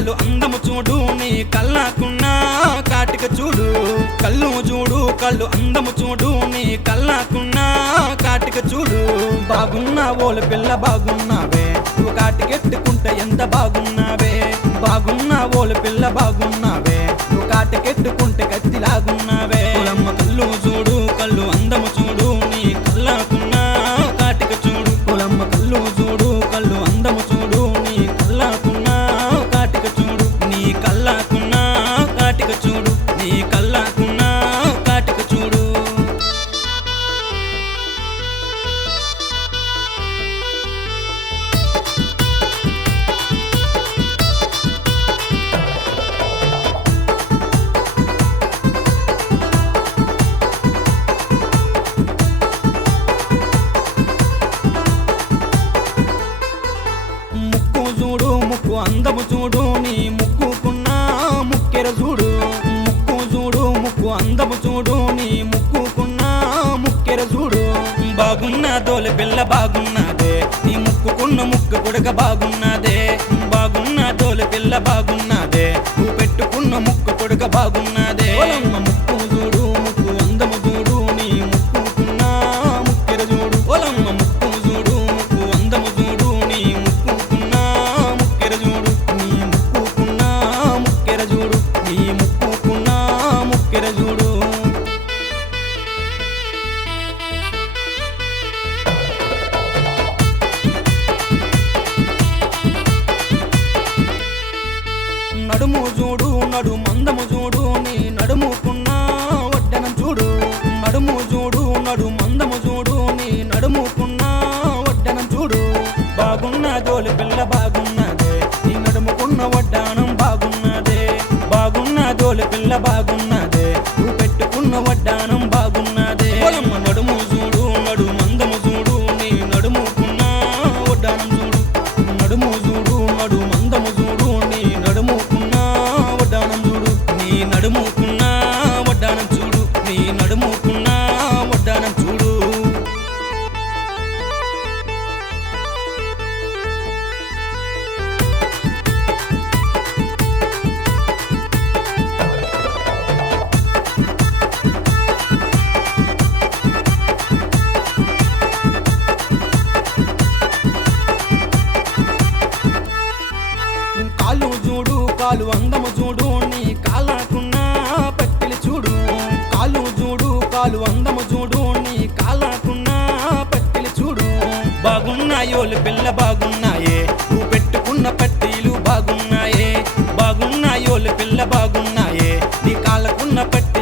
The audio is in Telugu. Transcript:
కళ్ళు అందము చూడు నీ కళ్ళకున్న కాటిక చూడు కళ్ళు చూడు కళ్ళు అందము చూడు నీ కళ్ళకున్న కాటిక చూడు బాగున్నా ఓలు పిల్ల బాగున్నావే నువ్వు కాటికెట్టుకుంటే ఎంత బాగున్నావే బాగున్నా ఓలు పిల్ల బాగున్నావే నువ్వు కాటికెట్టుకుంటే కత్తిలాగున్నావే పొలమ్మ కళ్ళు చూడు కళ్ళు అందము చూడు నీ కళ్ళకున్న కాటిక చూడు పొలమ్మ కళ్ళు చూడు కళ్ళు అందము చూడు నీ కళ్ళకున్న కాటిక చూడు నీ కళ్ళకున్న కాటిక చూడు నీ కళ్ళకున్న కాటిక చూడు ముక్కు చూడు ముక్కు అందము చూడు నీ ముక్కుకున్న ముక్కెర చూడు ముక్కు చూడు ముక్కు అందము చూడు నీ ముక్కుకున్న ముక్కెర చూడు బాగున్న దోల పిల్ల బాగున్నదే నీ ముక్కుకున్న ముక్కు కొడక బాగున్నదే బాగున్న దోల పిల్ల బాగున్నదే నువ్వు పెట్టుకున్న ముక్కు కొడక బాగున్నదే ముక్కు చూడు ముక్కు అందము చూడు నీ ముక్కుకున్న ముక్కెర చూడు ఓలమ్మ ముక్కు చూడు ముక్కు అందము చూడు నీ ముక్కుకున్న ముక్కెర చూడు నీ ముక్కుకున్న ముక్కెర చూడు నీ ముక్కుకున్న ముక్కెర చూడు నడుము చూడు నడు మందము చూడు నీ నడుముకున్న వడ్డనం చూడు నడుము చూడు నడు మందము చూడు నీ నడుముకున్న వడ్డనం చూడు బాగున్న దోలి పిల్ల బాగున్నదే నీ నడుముకున్న వడ్డానం బాగున్నదే బాగున్న దోలి పిల్ల బాగున్నదే నువ్వు పెట్టుకున్న వడ్డానం బాగున్నదే పొలమ్మ నడుము చూడు నడు మందము చూడు నీ నడుముకున్న వడ్డానం చూడు నడుము చూడు నడు మందము చూడు నీ నడుముకున్న వడ్డానం చూడు నీ నడుముకున్న వడ్డానం చూడు నీ నడుముకున్న వడ్డానం చూడు కాలు చూడు కాలు అందము చూడు నీ కాళ్ళకున్న పట్టిలు చూడు కాలు చూడు కాలు అందము చూడు నీ కాళ్ళకున్న పట్టిలు చూడు బాగున్నాయోలు పిల్ల బాగున్నాయే నువ్వు పెట్టుకున్న పట్టీలు బాగున్నాయే బాగున్నాయోలు పిల్ల బాగున్నాయే నీ కాళ్ళకున్న పట్టి